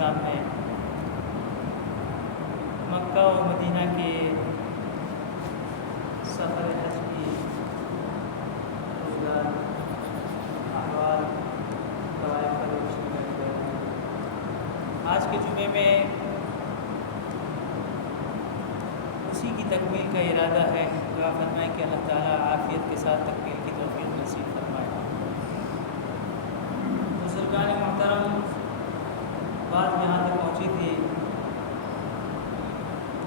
سامنے مکہ و مدینہ کے سفر حج کی روزگار احوال قواعد پر روشنی کرتے ہیں۔ آج کے جمعے میں اسی کی تکمیل کا ارادہ ہے۔ دعا فرمائیں کہ اللہ تعالیٰ عافیت کے ساتھ تکمیل کی توفیق نصیب فرمائے۔ بزرگان محترم، بات یہاں تک پہنچی تھی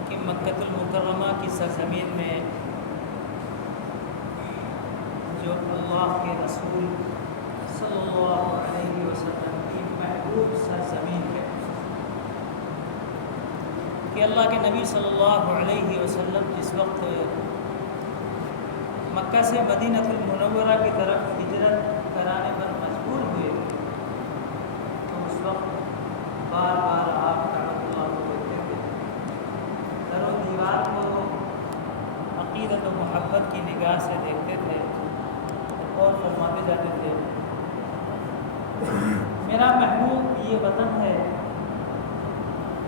کہ مکۃ المکرمہ کی سرزمین میں جو اللہ کے رسول صلی اللہ علیہ وسلم کی محبوب سرزمین ہے، کہ اللہ کے نبی صلی اللہ علیہ وسلم جس وقت مکہ سے مدینہ المنورہ کی طرف ہجرت کرانے پر مجبور ہوئے تو اس وقت بار بار آپ کعبۃ اللہ کو دیکھتے تھے، در و دیوار کو عقیدت و محبت کی نگاہ سے دیکھتے تھے اور فرماتے جاتے تھے میرا محبوب یہ وطن ہے،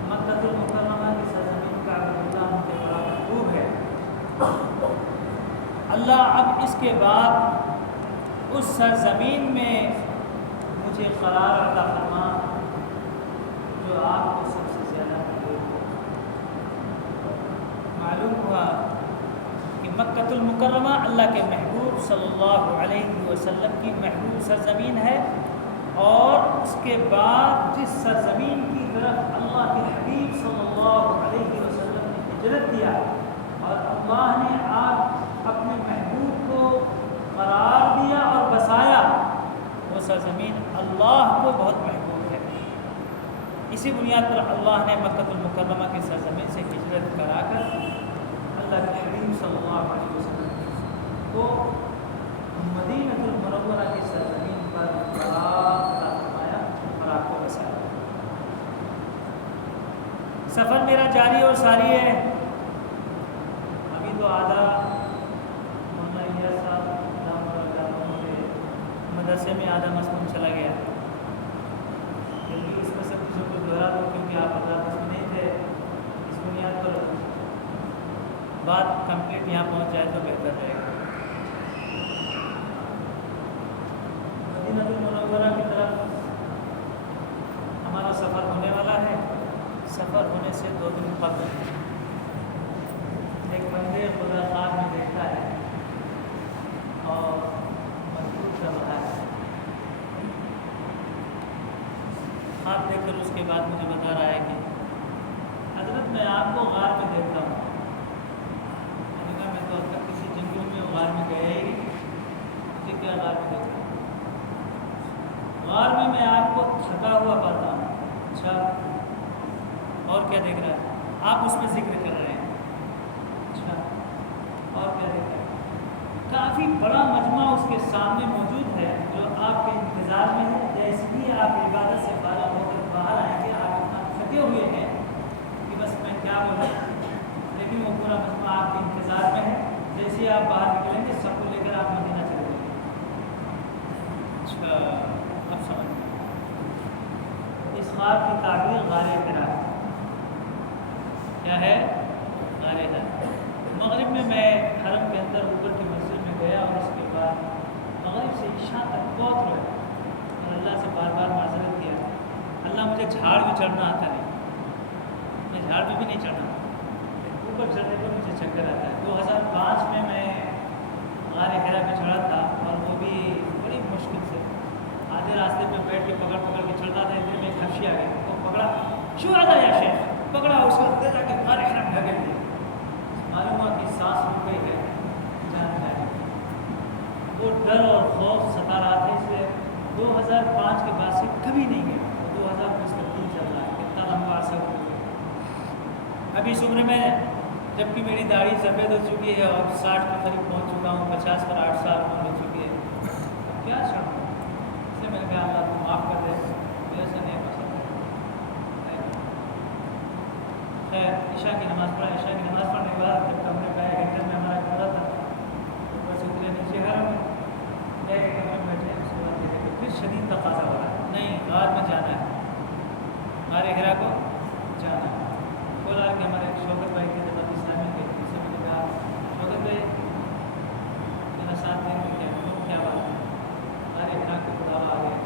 مکۃ المکرمہ کی سرزمین کا اللہ مجھے بڑا محبوب ہے۔ اللہ اب اس کے بعد اس سرزمین میں مجھے قرار عطا فرما جو آپ کو سب سے زیادہ محبوب ہے۔ معلوم ہوا کہ مکۃ المکرمہ اللہ کے محبوب صلی اللہ علیہ وسلم کی محبوب سرزمین ہے، اور اس کے بعد جس سرزمین کی طرف اللہ کے حبیب صلی اللہ علیہ وسلم نے ہجرت کیا اور اللہ نے آپ اپنے محبوب کو قرار دیا اور بسایا، وہ سرزمین اللہ کو بہت محبوب ہے۔ اسی بنیاد پر اللہ نے مکۃ المکرمہ کی سرزمین سے ہجرت کرا کر اللہ کے حبیب صلی اللہ علیہ وسلم کو مدینہ المنورہ کی سرزمین پر قرار عطا فرمایا اور آپ کو بسایا۔ سفر میرا جاری اور ساری ہے۔ ابھی تو آدھا مولانا صاحب مدرسے میں آدھا مضمون چلا گیا، کیونکہ اس میں سے کچھ کو دوہرا دو کیونکہ آپ حضرات اس میں نہیں تھے۔ اس بنیاد پر بات کمپلیٹ یہاں پہنچ جائے تو بہتر رہے گا۔ مدینہ المنورہ کی طرف ہمارا سفر ہونے والا ہے۔ سفر ہونے سے 2 دن قبل ایک بندے خدا خواب میں دیکھتا ہے اور مجبور کر رہا ہے۔ خواب دیکھ کر اس کے بعد مجھے بتا رہا ہے کہ حضرت میں آپ کو غار میں دیکھتا ہوں۔ میں نے کہا میں تو اب تک کسی جنگل میں غار میں گیا ہی نہیں، مجھے کیا غار میں دیکھتا ہوں؟ غار میں آپ کو تھکا ہوا پاتا ہوں۔ اچھا، اور کیا دیکھ رہا ہے؟ آپ اس میں ذکر کر رہے ہیں۔ اچھا، اور کیا دیکھ رہے ہیں؟ کافی بڑا مجمع اس کے سامنے موجود ہے جو آپ کے انتظار میں ہے۔ جیسے ہی آپ عبادت سے فارغ ہو کر باہر آئیں گے آپ اتنا تھکے ہوئے ہیں کہ بس میں کیا بولوں، لیکن وہ پورا مجمع آپ کے انتظار میں ہے۔ جیسے ہی آپ باہر نکلیں گے سب کو لے کر آپ مدینہ چلے جائیں گے۔ اچھا، اب سمجھ گئے۔ اس غار کی تعبیر غار حرا ہے۔ کیا ہے؟ غار حرا۔ مغرب میں حرم کے اندر اوپر کی مسجد میں گیا اور اس کے بعد مغرب سے عشاء تک بہت رویا اور اللہ سے بار بار معذرت کیا، اللہ مجھے جھاڑ بھی چڑھنا آتا نہیں، میں جھاڑ بھی نہیں چڑھنا، اوپر چڑھنے پر مجھے چکر آتا ہے۔ 2005 میں غار حرا پہ چڑھا تھا اور وہ بھی بڑی مشکل سے، آدھے راستے پہ بیٹھ کے پکڑ کے چڑھتا تھا، اتنے میں ایک حبشی آ گیا، وہ پکڑا، شو آتا یا شیخ، پکڑا اس کو دے جا کے غار حرا میں ڈھکیل دیا۔ معلوم ہوا کہ سانس رک گئی ہے، جان جائے۔ وہ ڈر اور خوف ستا رہا تھا، اس لیے 2005 کے بعد سے کبھی نہیں گیا۔ 2020 کا دن چل رہا ہے، کتنا لمبا عرصہ ہو گیا۔ ابھی اس عمر میں جبکہ میری داڑھی سفید ہو چکی ہے اور 60 کے قریب پہنچ چکا ہوں، 50 پر 8 سال عمر ہو چکی ہے، اب کیا چاہوں؟ اس لیے میں نے کہا اللہ تو معاف کر دے، میرے سے نہیں پسند ہے۔ خیر، عشاء کی نماز پڑھا، عشاء کی نماز پڑھنے کے بعد جب کمرے کا 1 گھنٹے میں ہمارا پورا تھا، اوپر سے اترے نیچے حرم میں گئے، کمرے میں بیٹھے، اس کے بعد دیکھے کہ پھر شدید تقاضا ہو رہا ہے، نہیں غار میں جانا ہے۔ غار ہرا کو جانا. بولا کہ ہمارے شوکت بھائی کے جماعت اسلامی کے سے میں نے کہا شوکت بھائی میرا ساتھ دیں گے کیا بات ہے؟ غار ہرا کو بلاوا آ گیا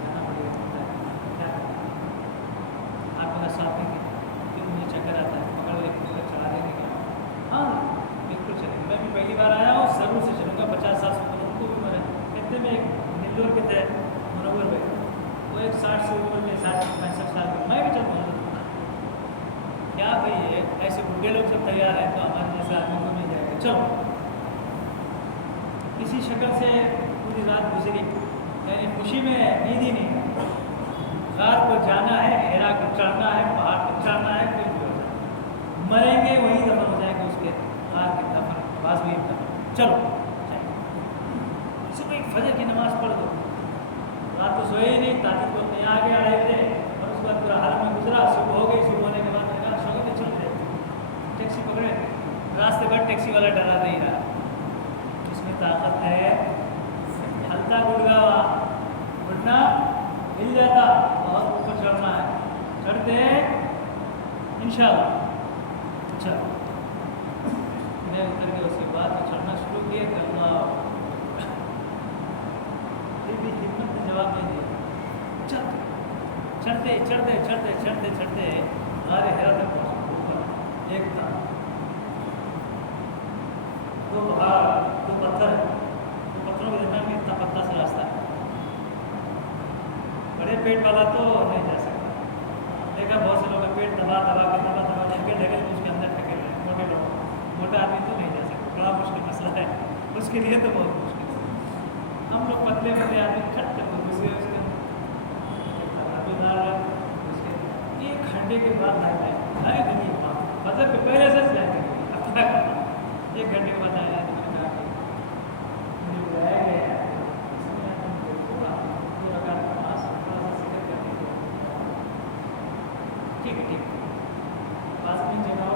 جانا پڑے گا کیا کریں آپ میرا ساتھ دیں گے پھر مجھے چکر آتا ہے پکڑ لے کے چڑھا دیں گے کیا؟ ہاں بالکل چلیں گے. میں بھی پہلی بار آیا ہوں ضرور سے چلوں گا. 50 سال سے ان کو بھی مرے کہتے میں ایک نیلور کے تھے منور بھائی وہ ایک 60 سے اوپر کے 65 سال کے میں بھی چلوں گا. کیا بھائی ہے ایسے بوڑھے لوگ سب تیار ہیں تو ہمارے جیسے آدمی کو مل جائے گا. چلو کسی شکل سے پوری رات گزری یعنی خوشی میں نیند ہی نہیں. غار کو جانا ہے ہیرا کو چڑھنا ہے پہاڑ کو چڑھنا ہے کوئی بھی ہو جائے مریں گے وہی دفن ہو جائیں گے اس کے غار کے دفن باز وہی دفن. چلو صبح ایک فجر کی نماز پڑھ دو. رات تو سوئے ہی نہیں تاجد کو نہیں آ گیا 2:30 بجے اور اس کے بعد پورا حال میں گزرا. صبح ہو گئی. صبح ہونے کے بعد میں نے کہا شوق چل جائے ٹیکسی پکڑے. راستے پر ٹیکسی والا ڈرا نہیں رہا. اس میں طاقت ہے ہلتا گڑگاوا گھٹنا ہل جاتا اور اوپر چڑھنا ہے. چڑھتے انشاءاللہ. اچھا میں اتر کے اس کے بعد چڑھنا شروع کیے کہ اللہ پھر بھی ہمت نے جواب نہیں دیا. چڑھتے چڑھتے چڑھتے چڑھتے چڑھتے غار ہرا تک پہنچے. ایک تھا 2 پہاڑ 2 پتھر 2 پتھروں کے درمیان میں اتنا پتلا سا راستہ ہے. بڑے پیٹ والا تو نہیں جا سکتا. دیکھا بہت سے لوگ پیٹ دبا ڈھکے اس کے اندر ٹھکے ہوئے موٹے لوگ. موٹا آدمی تو نہیں جا سکتا. بڑا مشکل مسئلہ ہے اس کے لیے تو بہت مشکل ہے. ہم لوگ پتلے پتلے آدمی کھٹ کر گھسے اس کے 1 گھنٹے کے بعد آئے فجر کے پہلے سے جائیں گے. اب کیا کرنا 1 گھنٹے کے بعد آئے آدمی نے کہا کہ مجھے بلایا گیا ہے ٹھیک ہے پاس میں جگہ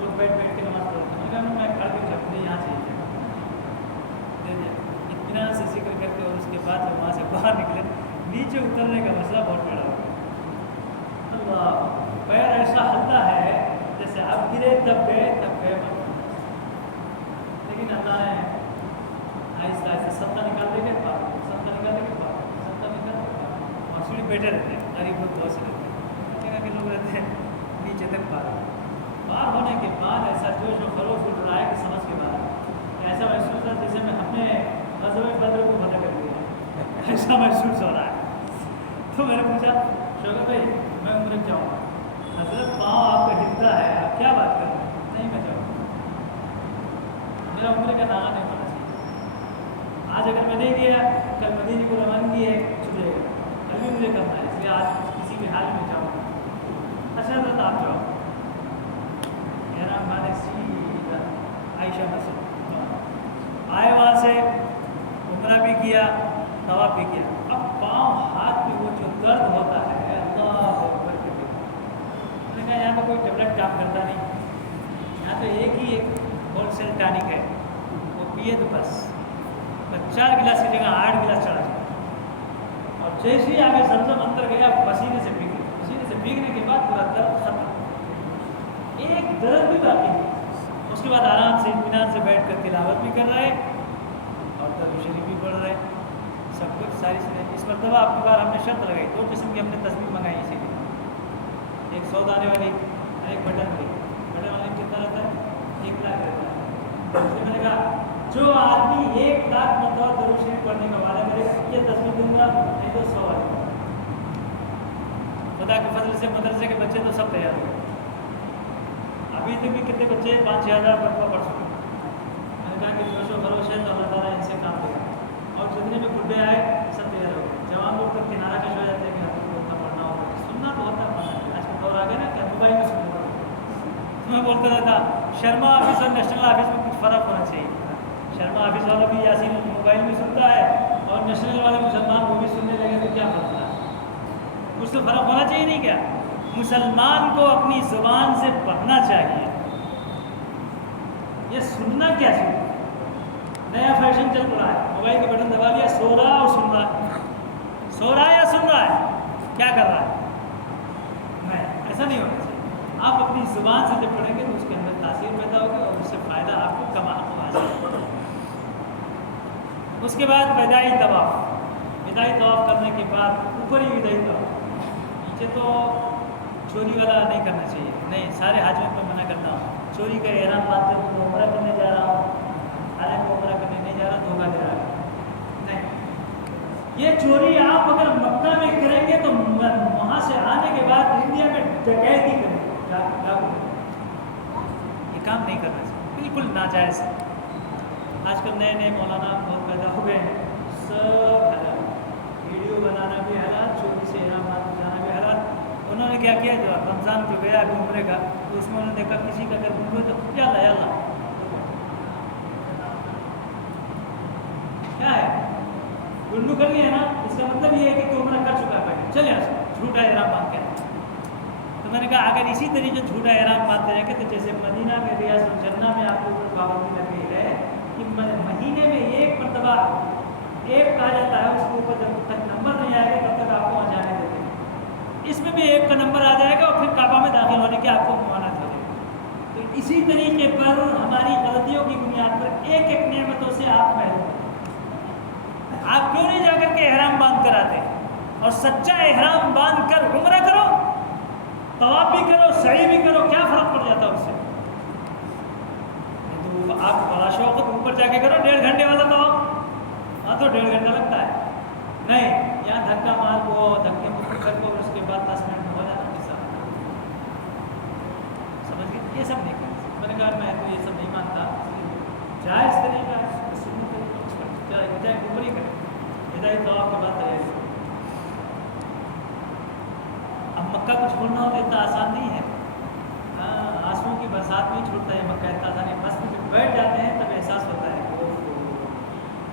لوگ بیٹھ کے نماز پڑھتے ہیں. میں کھڑ کے چپنے یہاں چاہیے دے دیں اطمینان سے ذکر کر کے اور اس کے بعد جب وہاں سے باہر نکلے نیچے اترنے کا مسئلہ بہت بڑا ہو گیا. اللہ پیر ایسا ہلتا ہے جیسے اب گرے تب گئے لیکن اللہ نے آہستہ آہستہ سطح نکال دے گا سطح نکال اور سیڑھی بیٹھے رہتے ہیں. غریب لوگ بہت سے رہتے ہیں جگہ کے لوگ رہتے ہیں نیچے تک پار ہونے کے بعد ایسا جوش و خروش اٹھ رہا ہے کہ سمجھ کے بعد ایسا محسوس ہوتا ہے جیسے میں ہم نے غزوہ بدر کو فتح کر دیا ایسا محسوس ہو رہا ہے. تو میں نے پوچھا شوکت بھائی میں عمرے جاؤں گا. حضرت پاؤں آپ کا ہلتا ہے آپ کیا بات کر رہے ہیں؟ نہیں میں جاؤں گا. میرا عمرے کا ناغہ نہیں ہونا چاہیے. آج اگر میں نہیں گیا کل مدینے کو روانگی ہے چھٹے گا کل بھی مجھے کرنا ہے اس لیے آج کسی بھی حال میں جاؤں گا. اچھا حضرت آپ جاؤ. احرام باندھے سیدھا عائشہ مسجد آئے وہاں سے عمرہ بھی کیا طواف بھی کیا. اب پاؤں ہاتھ میں وہ جو درد ہوتا ہے اللہ اکبر کے میں نے کہا یہاں پہ کوئی ٹیبلٹ کام کرتا نہیں. یہاں تو ایک ہول سیل ٹانک ہے وہ پیے تو بس 4 گلاس کی جگہ 8 گلاس چڑھا جائے. اور جیسے ہی آگے زمزم اندر گیا پسینے سے بھیگنے کے بعد پورا درد ختم. ایک درد بھی باقی نہیں. اس کے بعد آرام سے اطمینان سے بیٹھ کر تلاوت بھی کر رہے اور درود شریف بھی پڑھ رہے. سب کچھ ساری چیزیں. اس مرتبہ آپ کی بار ہم نے شرط لگائی 2 قسم کی ہم نے تصویر منگائی اسی لیے. ایک 100 دانے والی اور ایک بٹن والی. بٹن والی کتنا رہتا ہے 1 لاکھ رہتا ہے. اس لیے میں نے کہا جو آدمی 1 لاکھ مرتبہ درود شریف پڑھنے کا وعدہ کرے گا یہ تصویر دوں گا نہیں تو 100 والی. خدا کے فضل سے مدرسے کے بچے تو سب تیار ہو گئے. ابھی تک بھی کتنے بچے 5-6 ہزار مرتبہ پڑھ چکے. میں نے کہا کہ جوش و خروش ہے تو اللہ تعالیٰ ان سے کام لے گا. اور جتنے بھی بڈھے آئے سب تیار ہو گئے. جوان لوگ تک کنارہ کش ہو جاتے ہیں کہ ہم کو اتنا پڑھنا ہوگا. سننا تو ہوتا ہے پڑھنا. آج کا دور آ گیا نا کہ موبائل میں سننا پڑتا. تو میں بولتا رہتا شرما آفس اور نیشنل آفس میں کچھ فرق ہونا چاہیے. شرما آفس والا بھی یاسین موبائل میں سنتا ہے اور نیشنل والے مسلمان وہ بھی سننے لگے تو کیا فرق ہے؟ کچھ تو فرق ہونا چاہیے نہیں کیا؟ مسلمان کو اپنی زبان سے پڑھنا چاہیے. یہ سننا کیا چاہیے؟ نیا فیشن چل پڑا ہے. موبائل کے بٹن دبا لیا سو رہا اور سن رہا ہے. سو رہا ہے یا سن رہا ہے؟ کیا کر رہا ہے؟ ایسا نہیں ہونا چاہیے. آپ اپنی زبان سے جب پڑھیں گے تو اس کے اندر تاثیر پیدا ہوگی اور اس سے فائدہ آپ کو کما حاصل ہوگا. اس کے بعد وداعی طواف. وداعی طواف کرنے کے بعد اوپر ہی وداعی طواف, نیچے تو چوری والا نہیں کرنا چاہیے. نہیں, سارے حاجیوں کو منع کرتا ہوں چوری کا احرام باندھ کر عمرہ کرنے جا رہا ہوں, حالانکہ عمرہ کرنے نہیں جا رہا, دھوکہ دے رہا ہے. نہیں, یہ چوری آپ اگر مکہ میں کریں گے تو وہاں سے آنے کے بعد انڈیا میں ڈکیتی کریں گے. یہ کام نہیں کرنا چاہیے, بالکل ناجائز ہے. آج کل نئے نئے مولانا بہت پیدا ہو گئے ہیں, سب حلال, ویڈیو بنانا بھی حلال, چوری سے احرام باندھ جانا بھی حلال. انہوں نے کیا کیا, جو رمضان جو گیا ابھی عمرے کا, تو اس میں انہوں نے دیکھا کسی کا اگر گنڈو تو یاللہ یاللہ کیا ہے گنڈو کر لیا نا, اس کا مطلب یہ ہے کہ تو عمرہ کر چکا ہے, پہلے چل یہاں سے جھوٹا احرام باندھ کے. تو میں نے کہا اگر اسی طریقے جھوٹا احرام باندھتے رہیں گے تو جیسے مدینہ میں ریاض الجنہ میں آپ کو پابندی لگ گئی ہے کہ مہینے میں ایک مرتبہ ایک کہا جاتا ہے, اس کے اوپر جب تک نمبر نہیں آئے گا تب تک آپ کو وہاں جانے دیتے ہیں. اس میں بھی ایک کا نمبر آ جائے گا اور پھر کعبہ میں داخل ہونے کی آپ کو ممانعت ہو جائے گی. تو اسی طریقے پر ہماری غلطیوں کی بنیاد پر ایک ایک نعمتوں سے آپ محروم. آپ کیوں نہیں جا کر کے احرام باندھ کر آتے اور سچا احرام باندھ کر عمرہ کرو, طواف بھی کرو, سعی بھی کرو, کیا فرق پڑ جاتا ہے اس سے؟ تو آپ بڑا شوق ہے اوپر جا کے کرو 1.5 گھنٹے والا طواف, ہاں تو 1.5 گھنٹہ لگتا ہے. نہیں, یہاں دھکا مار کو دھکے مکے کر کو اس کے بعد 10 منٹ میں ہو جانا ایسا. سمجھ گئے, یہ سب نہیں کرنا. میں نے کہا میں تو یہ سب نہیں مانتا, جائز طریقہ ہے چاہے اوپر ہی کرے, ہدایت طواف کے بعد تیاری. اب مکہ کو چھوڑنا ہو تو اتنا آسان نہیں ہے. ہاں, آنسوؤں کی برسات میں ہی چھوڑتا ہے مکہ, اتنا آسان ہے. بس میں جب بیٹھ جاتے ہیں تب احساس ہوتا ہے.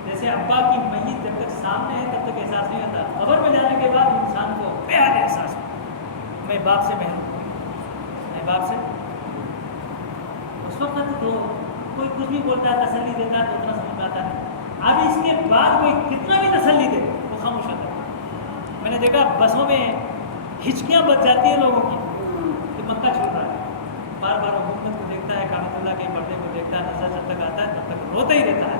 جیسے ابا کی میت جب تک سامنے ہے تب تک احساس نہیں ہوتا, قبر میں جانے کے بعد انسان کو بے حد احساس ہوتا ہے میں باپ سے محروم ہوں, میں باپ سے. اس وقت تو کوئی کچھ بھی بولتا ہے, تسلی دیتا ہے تو اتنا سمجھ میں آتا ہے. اب اس کے بعد کوئی کتنا بھی تسلی دے وہ خاموش ہوتا ہے. میں نے دیکھا بسوں میں ہچکیاں بچ جاتی ہیں لوگوں کی کہ مکہ چھوڑ رہا ہے, بار بار حکومت کو دیکھتا ہے, کعبۃ اللہ کے پردے کو دیکھتا ہے, نظر جب تک آتا ہے تب تک روتا ہی رہتا ہے.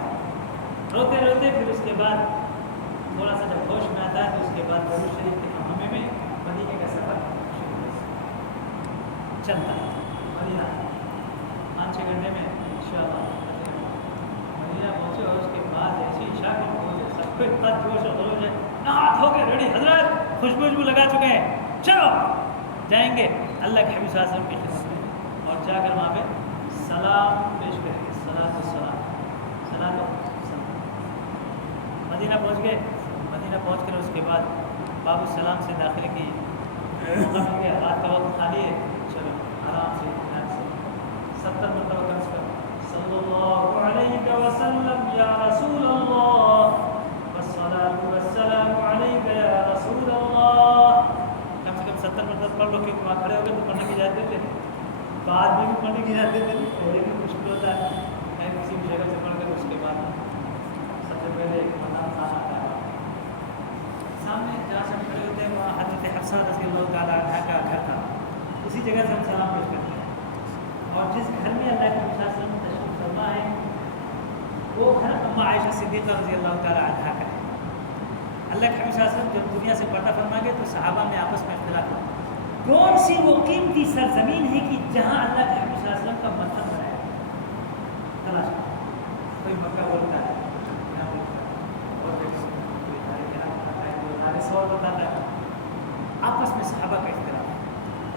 روتے روتے پھر اس کے بعد تھوڑا سا جب ہوش میں آتا ہے تو اس کے بعد درود شریف کے ہمامے میں مدینے کا سفر چلتا ہے. مدینہ 5-6 گھنٹے میں انشاءاللہ مدینہ پہنچے, اور اس کے بعد ایسی عشاء کو پہنچے, سب کو اتنا جوش و خروش ہے, نہا دھو کے ریڈی, حضرت خوشبو لگا چکے ہیں, چلو جائیں گے اللہ کے حبیب صلی اللہ علیہ وسلم کی خدمت میں, اور جا کر وہاں پہ سلام پیش کریں گے. صلاۃ السلام, صلاۃ السلام. مدینہ پہنچ گئے. مدینہ پہنچ کر اس کے بعد باب السلام سے داخلے کی موقع مل گیا, رات کا وقت خالی ہے, چلو آرام سے اطمینان سے 70 مرتبہ کم سے کم صلی اللہ علیہ وسلم یا رسول اللہ والصلاۃ والسلام علیک یا رسول اللہ, کم سے کم 70 مرتبہ پڑھ لو, کیونکہ وہاں کھڑے ہو گئے تو پڑھنے کی اجازت دیتے ہیں, بعد میں بھی پڑھنے کی اجازت دیتے ہیں, پہلے بھی مشکل ہوتا ہے. کسی بھی جگہ سے پڑھ کر اس کے بعد سب سے پہلے ایک مقام خان آتا ہے سامنے, جہاں سے ہم کھڑے ہوتے ہیں وہاں حضرت حفصہ رضی اللہ تعالیٰ عنہا کا گھر تھا, اسی جگہ سے ہم سلام پیش کرتے ہیں. اور جس گھر میں اللہ کے نبی صلی اللہ علیہ وسلم تشریف فرما ہے وہ گھر اماں عائشہ صدیقہ رضی اللہ تعالیٰ عنہا کا ہے. اللہ کے نبی صلی اللہ علیہ وسلم جب دنیا سے پردہ فرما گئے تو صحابہ میں آپس میں اختلاف ہوا, کون سی وہ قیمتی سرزمین ہے کہ جہاں اللہ کے نبی صلی اللہ علیہ وسلم کا مطلب بنایا ہے. تلاش کوئی مکہ بولتا ہے, آپس میں صحابہ کا اختلاف ہے.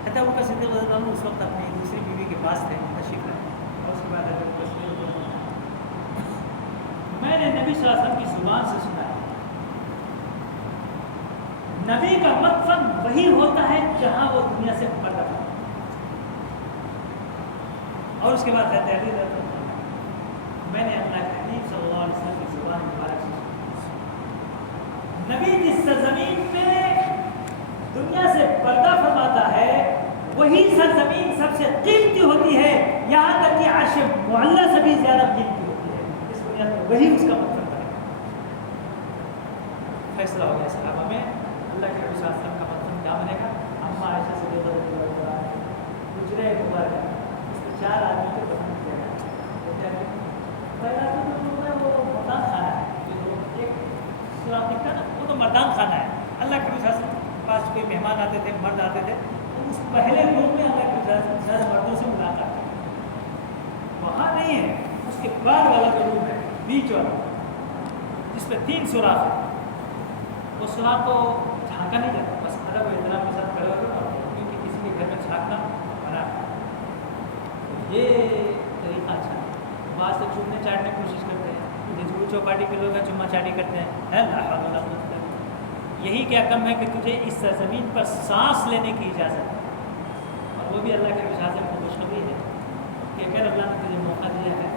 حتیٰ ابو بکر صدیق رضی اللہ عنہ اس وقت اپنی دوسری بیوی کے پاس تھے, تشریف لائے, اور اس کے بعد میں نے نبی صلی اللہ علیہ وسلم کی زبان سے سنا ہے, نبی کا مطلب وہی ہوتا ہے جہاں وہ دنیا سے پردہ تھا. اور اس کے بعد کہتے ہیں میں نے اللہ کے حبیب صلی اللہ علیہ وسلم کی زبان مبارک سے نبی جس سرزمین پہ دنیا سے پردہ فرماتا ہے وہی سرزمین سب سے قیمتی ہوتی ہے, یہاں تک کہ عرش معلیٰ سے بھی زیادہ قیمتی ہوتی ہے. اس بنیاد پر وہی اس کا مطلب ہے. فیصلہ ہو گیا صحابہ میں, اللہ کے نبی صلی اللہ علیہ وسلم کا مطلب کیا بنے گا. اماں عائشہ سے انسان آتے تھے، مرد آتے تھے، اس پہلے روم میں اللہ کے زیادہ مردوں سے ملاقات ہے، وہاں نہیں ہے، اس کے بعد والا جو روم ہے بیچ والا جس پہ 3 سوراخ ہے، وہ سوراخ کو جھانکا نہیں جاتا، بس ادب و احترام کے ساتھ کھڑے ہو کر، کیونکہ کسی کے گھر میں جھانکنا منع ہے۔ یہ طریقہ اچھا ہے۔ بعض سے چومنے چاٹنے کی کوشش کرتے ہیں، جھوٹ چوپاٹی کے لوگ ہیں چما چاٹی کرتے ہیں، لا حول ولا قوت الا باللہ۔ یہی کیا کم ہے کہ تجھے اس سرزمین پر سانس لینے کی اجازت ہے، اور وہ بھی اللہ کے اجازت کو خوشخبری ہے کہ اگر اللہ نے تجھے موقع دیا ہے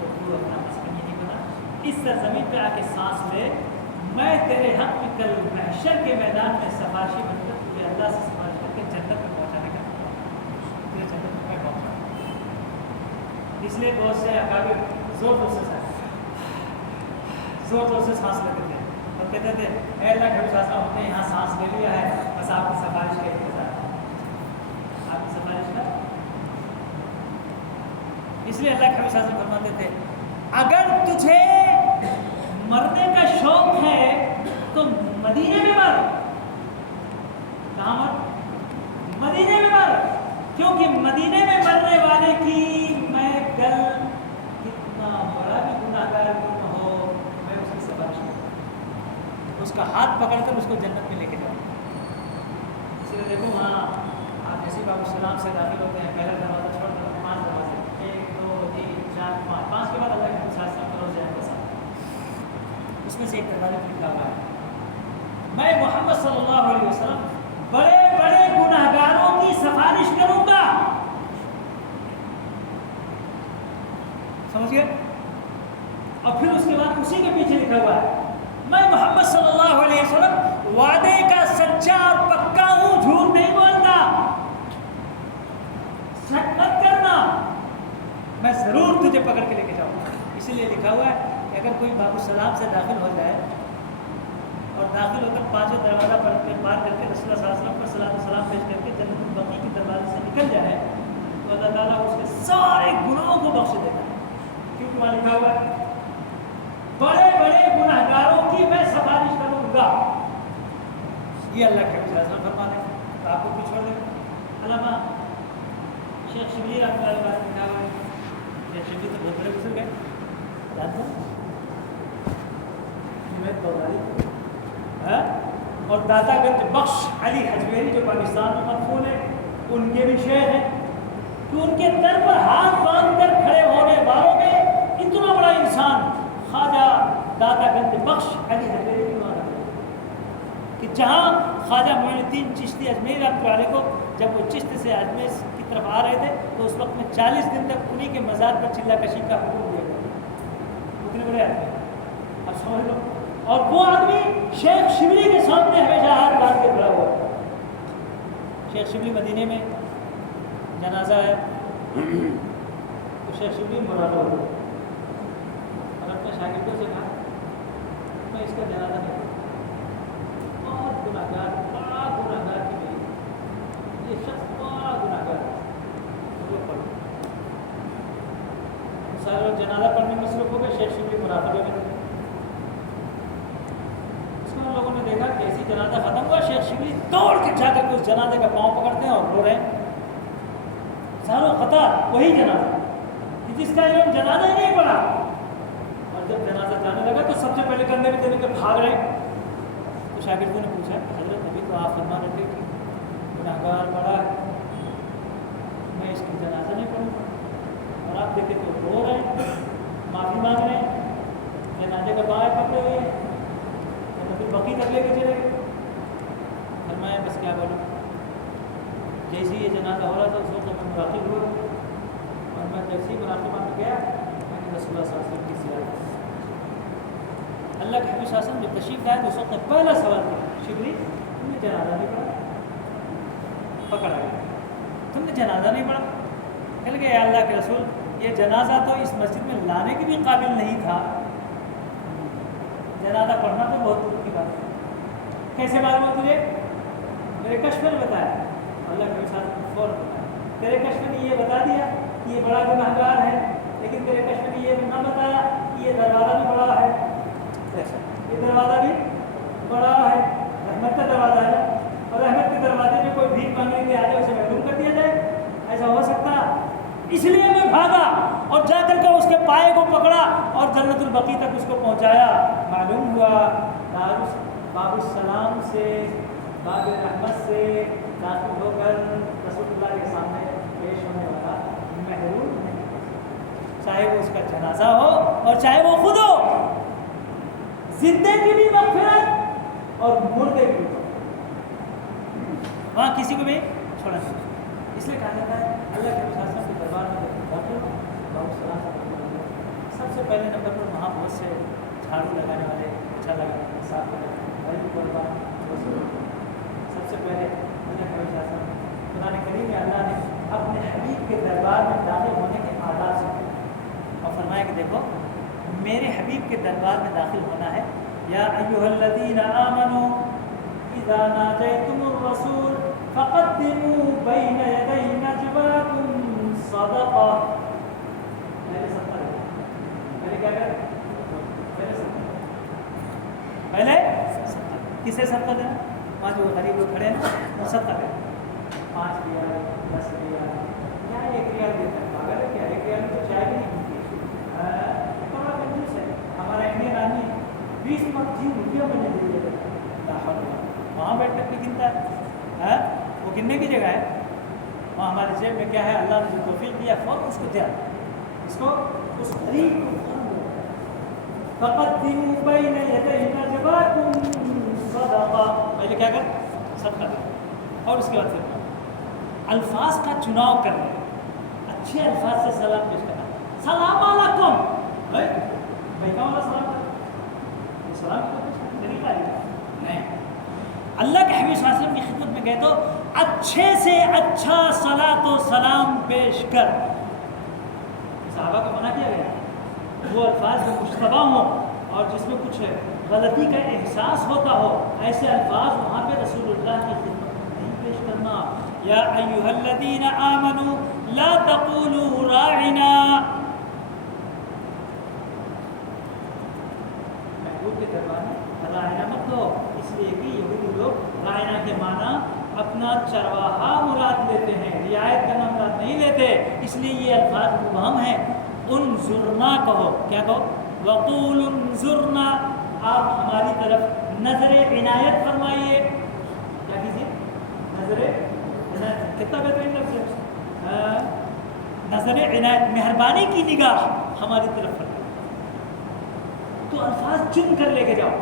تو تو اپنا مسکن یہی بنا، اس سرزمین پہ آ کے سانس لے، میں تیرے حق میں کل محشر کے میدان میں سفارشی بن کر تجھے اللہ سے سفارش کر کے جنت میں پہنچانے کا تجھے جنت میں پہنچانا۔ اس لیے بہت سے اکابر زور زور سے سانس لیتے تھے اور کہتے تھے اے اللہ کے رسول ہم نے یہاں سانس لے لیا ہے، بس آپ کی سفارش کا انتظار ہے، آپ کی سفارش کا۔ اس لیے اللہ کے رسول فرماتے تھے اگر تجھے مرنے کا شوق ہے تو مدینے میں مر۔ کہاں مر؟ مدینے میں مر، کیونکہ مدینے میں مرنے والے کی میں کل کتنا بڑا بھی گناہ گار کیوں ہو، میں اس کی سفارش کروں، اس کا ہاتھ پکڑ کر اس کو جنت میں لے کے جاؤں۔ اس لیے دیکھو وہاں آپ جیسے بابو السلام سے داخل ہوتے ہیں، پہلا دروازہ چھوڑ کر 5 دروازے، 1 2 3 4 5 کے بعد اللہ کے ساتھ روز جائیں گے ساتھ، اس میں سے ایک دروازے پر لکھا ہوا ہے میں محمد صلی اللہ علیہ وسلم بڑے بڑے گناہ گاروں کی سفارش کروں گا۔ سمجھ گئے؟ اور پھر اس کے بعد اسی کے پیچھے لکھا ہوا ہے میں محمد صلی اللہ علیہ وسلم وعدے کا سچا اور پکا ہوں، جھوٹ نہیں بولتا، شک مت کرنا، میں ضرور تجھے پکڑ کے لے کے جاؤں گا۔ اسی لیے لکھا ہوا ہے کہ اگر کوئی باب السلام سے داخل ہو جائے اور داخل ہو کر 5 دروازہ پار کر کے رسول اللہ صلی اللہ علیہ وسلم پر صلاۃ و سلام پیش کر کے جنت البقیع کے دروازے سے نکل جائے تو اللہ تعالیٰ اس کے سارے گناہوں کو بخش دیتا ہے، کیونکہ وہاں لکھا ہوا ہے بڑے بڑے گناہ گاروں کی میں سفارش کروں گا۔ یہ اللہ کے رسول فرماتے ہیں، تو آپ کو کچھ چھوڑ دیں۔ علامہ شیخ شبلی رحمۃ اللہ علیہ لکھا ہوا ہے، شیخ شبلی تو بہت بڑے بزرگ ہیں، جانتے ہیں اور داتا گنج بخش علی حجویری جو پاکستان میں مدفون ہے، ان کے بھی شیخ ہیں کہ ان کے در پر ہاتھ باندھ کر کھڑے ہونے والوں میں اتنا بڑا انسان خواجہ داتا گنج بخش علی حجویری کی مانا کہ جہاں خواجہ معین الدین چشتی اجمیری رحمۃ اللہ علیہ کو جب وہ چشت سے اجمیر کی طرف آ رہے تھے تو اس وقت میں 40 دن تک انہیں کے مزار پر چلہ کشی کا حکم دیا گیا، اتنے بڑے آدمی اب سمجھ لو۔ اور وہ آدمی شیخ شبلی کے سامنے ہمیشہ ہاتھ باندھ کے کھڑا ہوا۔ شیخ شبلی مدینے میں جنازہ ہے تو شیخ شبلی مراد ہو گئے اور اپنے شاگردوں سے کہا میں اس کا جنازہ نہیں کروں، بہت گناہ گار، بڑا گناہ گار کی میری، یہ شخص بڑا گناہ گار ہے، پڑھو۔ سارے لوگ جنازہ پڑھنے میں مصروف ہو گئے، شیخ شبلی مراقبے میں۔ لوگوں نے دیکھا کہ ایسی جنازہ ختم ہوا، شیخ شبلی دوڑ کے جا کر کے اس جنازے کا پاؤں پکڑتے ہیں اور رو رہے ہیں، ساروں قطار وہی جنازہ جس کا انہوں نے جنازہ ہی نہیں پڑھا، اور جب جنازہ جانے لگا تو سب سے پہلے کندھے میں دینے کے بھاگ رہے۔ تو شاگردوں نے پوچھا حضرت نبی تو آپ فرما رہے تھے کہ گناہ گار بڑا ہے، میں اس کی جنازہ نہیں پڑھوں گا، اور آپ دیکھیں تو رو رہے ہیں، معافی مانگ رہے ہیں، جنازے کا باہر پکڑے ہوئے ہیں، بقی تک لے کے چلے گئے۔ فرمایا بس کیا بولوں، جیسے یہ جنازہ ہو رہا تھا اس وقت میں مراقب ہوا، اور میں جیسے ہی مراقبہ میں گیا میں نے رسول اللہ صلی اللہ علیہ وسلم کی زیارت۔ اللہ کے حبیب صلی اللہ علیہ وسلم جب تشریف لائے تو اس وقت میں پہلا سوال کیا شبلی تم نے جنازہ نہیں پڑھا؟ پکڑا گیا، تم نے جنازہ نہیں پڑھا؟ کہنے لگے اے اللہ کے رسول یہ جنازہ تو اس مسجد میں لانے کے بھی قابل نہیں تھا، جنازہ پڑھنا تو بہت دور کی بات ہے۔ کیسے معلوم ہے تجھے؟ میرے کشف نے بتایا، اللہ کے ساتھ فوراً بتایا، تیرے کشف نے یہ بتا دیا کہ یہ بڑا گناہ گار ہے، لیکن تیرے کشف نے یہ نہ بتایا کہ یہ دروازہ بھی بڑا ہے، یہ دروازہ بھی بڑا ہے، رحمت کا دروازہ ہے، اور احمد کے دروازے میں کوئی بھیک مانگنے کے آگے اسے محروم کر دیا جائے؟ ایسا ہو سکتا؟ اس لیے میں بھاگا اور جا کر کے اس کے پائے کو پکڑا اور جنت البقیع تک اس کو پہنچایا۔ معلوم ہوا باب السلام سے، باب رحمت سے داخل ہو کر رسول اللہ کے سامنے پیش ہونے والا محروم نہیں، چاہے وہ اس کا جنازہ ہو اور چاہے وہ خود ہو، زندے کی بھی مغفرت اور مردے کی بھی مغفرت، وہاں کسی کو بھی چھوڑا نہیں۔ اس لیے کہا جاتا ہے اللہ کے رسول کے دربار میں سب سے پہلے نمبر پر وہاں بہت سے جھاڑو لگانے والے، اچھا لگانے والے، صاف لگانے والے، سب سے پہلے اللہ کے رسول قرآن کریم میں اللہ نے اپنے حبیب کے دربار میں داخل ہونے کے آداب سے اور فرمایا کہ دیکھو میرے حبیب کے دربار میں داخل ہونا ہے، یا ایھا الذین آمنوا اذا ناجیتم الرسول فقدموا بین یدی نجواکم صدقہ۔ پہلے صدقہ دے، پہلے کیا کریں؟ پہلے صدقہ۔ کسے صدقہ دینا؟ وہاں جو غریب لوگ کھڑے ہیں وہ صدقہ دیں، 5 ریال 10 ریال کیا 1 ریال دیتا ہے؟ پاگل ہے کیا؟ 1 ریال میں تو چائے بھی نہیں ملتی ہے، بڑا کنجوس ہے ہمارا انڈین آدمی، 20 روپیہ میں نہیں دے دیتا، وہاں بیٹھ کر کے گنتا ہے، وہ گننے کی جگہ ہے، وہاں ہمارے جیب میں کیا ہے، اللہ نے جو توفیق دیا فوراً اس کو دیا، اس کو اس غریب کو فقدموا بین یدی نجواکم صدقہ، پہلے کیا کر؟ صدقہ دے، اور اس کے بعد پھر الفاظ کا چناؤ کرنا، اچھے الفاظ سے سلام پیش کرنا، سلام علیکم بھائی کا والا سلام کرنا، سلام کا طریقہ نہیں، اللہ کے حبیب صلی اللہ علیہ وسلم کی خدمت میں گئے تو اچھے سے اچھا صلاۃ و سلام پیش کر۔ صحابہ کو منع کیا گیا وہ الفاظ جو مشتبہ ہوں اور جس میں کچھ غلطی کا احساس ہوتا ہو، ایسے الفاظ وہاں پہ رسول اللہ کی خدمت میں نہیں پیش کرنا۔ یا ایھا الذین آمنوا لا تقولوا راعنا، محبوب کے دربار میں راعنا مت دو، اس لیے کہ یہودی لوگ راعنا کے معنی اپنا چرواہا مراد لیتے ہیں، رعایت کرنا مراد نہیں لیتے، اس لیے یہ الفاظ مبہم ہیں۔ انظرنا کہو، کیا کہو؟ وقول انظرنا، آپ ہماری طرف نظر عنایت فرمائیے، کیا کیجیے؟ نظر عنایت، کتنا بہترین لفظ ہے، نظر عنایت، مہربانی کی نگاہ ہماری طرف فرمائیے، تو الفاظ چن کر لے کے جاؤ۔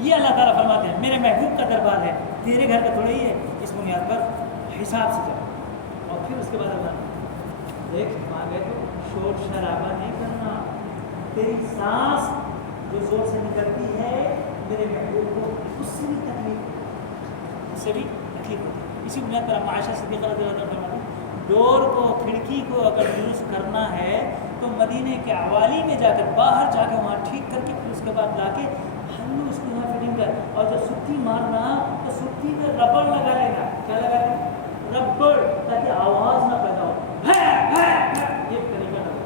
یہ اللہ تعالیٰ فرماتے ہیں میرے محبوب کا دربار ہے، تیرے گھر کا تھوڑا ہی ہے، اس بنیاد پر حساب سے جاؤ۔ اور پھر اس کے بعد اللہ دیکھ وہاں گئے تو شور شرابہ نہیں کرنا، تیری سانس جو زور سے نکلتی ہے میرے محبوب کو اس سے بھی تکلیف، اس سے بھی تکلیف ہوتی ہے۔ اسی بنیاد پر عائشہ صدیقہ رضی اللہ عنہا فرماتی ہیں ڈور کو، کھڑکی کو اگر درست کرنا ہے تو مدینے کے عوالی میں جا کر، باہر جا کے وہاں ٹھیک کر کے پھر اس کے بعد لا کے ہلو اس کو وہاں فٹنگ کر، اور جب ستی مارنا تو ستی میں ربڑ لگا لینا، کیا لگا لینا؟ ربڑ، تاکہ آواز نہ پیدا ہو، یہ طریقہ لگا۔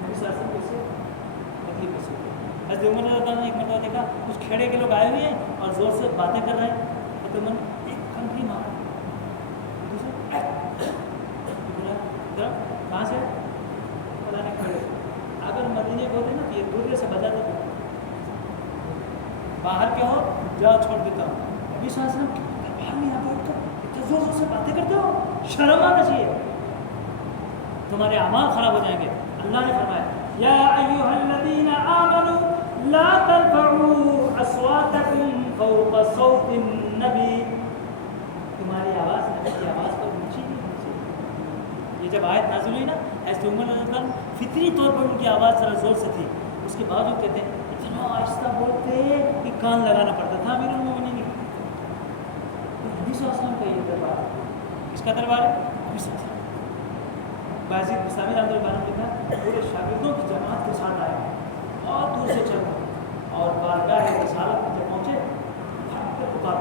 میری ساسن کیسے تکلیف کیسے ہوئی؟ حضرت عمر رضی اللہ عنہ نے ایک مرتبہ دیکھا کچھ کھیڑے کے لوگ آئے ہوئے ہیں اور زور سے باتیں کر رہے ہیں، حضرت عمر نے ایک کنکری مارا، بولا کہاں سے؟ پتہ نہیں، کھڑے۔ اگر مدینے کو ہوتے نا تو یہ دورے سے بجاتے تھے، باہر کے ہو جاؤ چھوڑ دیتا ہوں، ابھی ساسن باہر نہیں آتا تو اتنا زور سے باتیں کرتے ہو، شرم آنا چاہیے، تمہارے اعمال خراب ہو جائیں گے۔ اللہ نے فرمایا یا ایھا الذین آمنوا لا ترفعوا اصواتکم فوق صوت النبی، تمہاری آواز نبی کی آواز پر اونچی نہیں ہونی چاہیے۔ یہ جب آیت نازل ہوئی نا، ایسے عمر رضی اللہ عنہ فطری طور پر ان کی آواز ذرا زور سے تھی، اس کے باوجود کہتے ہیں اتنا آہستہ بولتے کہ کان لگانا پڑتا تھا امیر المومنین کی۔ نبی صلی اللہ علیہ وسلم کا یہ دربار ہے، کس کا دربار ہے؟ نبی صلی اللہ علیہ وسلم۔ باعزید بستامی رحمۃ اللہ علیہ لکھا پورے شاگردوں کی جماعت کے ساتھ آئے اور دور سے چل رہے اور بارگاہ رسالت میں جب پہنچے بھاگ کر پکار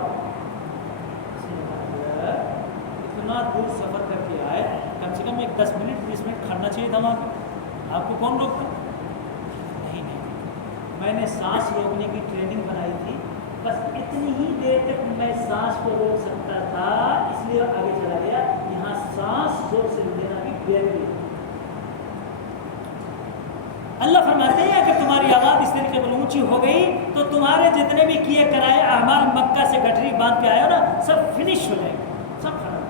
اتنا دور سفر کر کے آئے، کم سے کم ایک 10 منٹ 20 منٹ کھڑنا چاہیے تھا وہاں پہ، آپ کو کون روکتا؟ نہیں، میں نے سانس روکنے کی ٹریننگ بنائی تھی بس اتنی ہی دیر تک میں سانس کو روک سکتا تھا، اس لیے آگے چلا گیا. یہاں سانس زور سے لینا بھی بیٹھ. اللہ فرماتے ہیں اگر تمہاری آواز اس طریقے پر اونچی ہو گئی تو تمہارے جتنے بھی کیے کرائے اعمال مکہ سے گٹھری باندھ کے آئے ہو نا، سب فنش ہو جائے گا، سب ختم.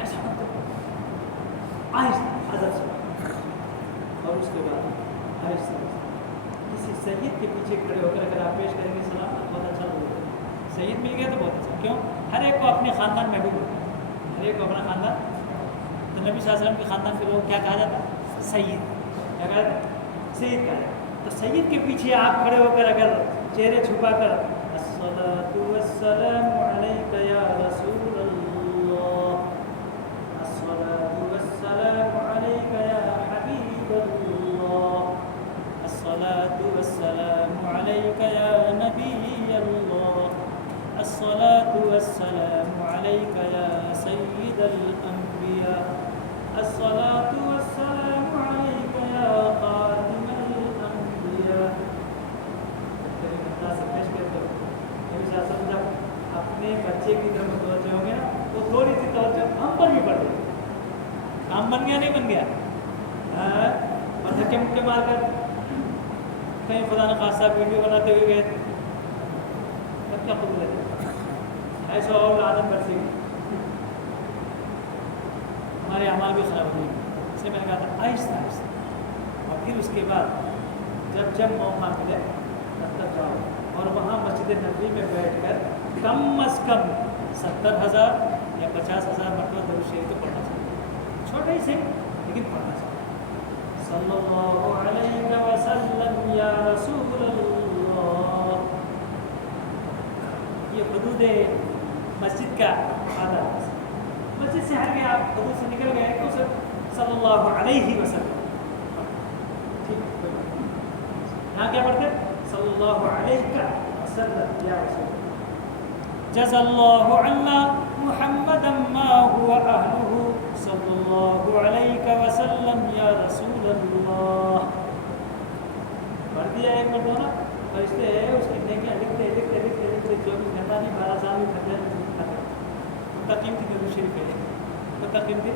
ایسا مطلب آہستہ ادب سے، اور اس کے بعد آہستہ کسی سید کے پیچھے کھڑے ہو کر اگر آپ پیش کریں گے سلام تو بہت اچھا لگے گا. سید مل گیا تو بہت اچھا. کیوں؟ ہر ایک کو اپنے خاندان میں بھی ہوتا ہے، ہر ایک کو اپنا خاندان. تو نبی صلی اللہ علیہ وسلم کے خاندان کے لوگ کیا کہا جاتا ہے؟ سید. کیا کہا جاتا ہے؟ سید کہا جاتا ہے. تو سید کے پیچھے آپ کھڑے ہو کر اگر چہرے چھپا کر الصلاۃ والسلام علیک یا رسول اللہ، الصلاۃ والسلام علیک یا حبیب اللہ، الصلاۃ والسلام علیک یا نبی اللہ، الصلاۃ والسلام علیک یا سید الانبیاء، الصلاۃ والسلام علیک یا خاتم الانبیاء. پیش کرتے ہو نبی صلی اللہ علیہ وسلم جب اپنے بچے کی طرف متوجہ ہوں گے نا تو تھوڑی سی توجہ ہم پر بھی پڑ گئی. کام بن گیا نہیں بن گیا؟ اور دھکے مکے مار کر کہیں خدا نخواستہ ویڈیو بناتے ہوئے گئے تب کیا قبول ہے؟ ایسا اور عادت برسے گی، ہمارے اعمال بھی خراب ہوئی. اس لیے میں نے کہا تھا آہستہ آہستہ. اور پھر اس کے بعد جب موقع ملے تب تک جاؤ اور وہاں مسجد نبوی میں بیٹھ کر کم از کم 70,000 یا 50,000 مرتبہ درود شریف تو پڑھنا چاہیے. چھوٹے ہی سے لیکن پڑھنا چاہیے. صلی اللہ علیہ وسلم یا رسول اللہ. یہ حدود مسجد کا آداب. مسجد سے ہٹ گئے آپ، حدود سے نکل گئے تو صلی اللہ علیہ وسلم. ٹھیک ہے، یہاں کیا پڑھتے؟ صلی اللہ علیہ وسلم یا رسول اللہ. جزا اللہ عنا محمدا ما هو اہلہ صلی اللہ علیہ وسلم یا رسول اللہ. پڑھ دیا ایک مرتبہ فرشتے اس کی نیکیاں لکھتے لکھتے لکھتے لکھتے 24 گھنٹہ نہیں 12 سال میں کھڑے ہیں. تقیم تھی درود شریف ہے تو تقیم تھی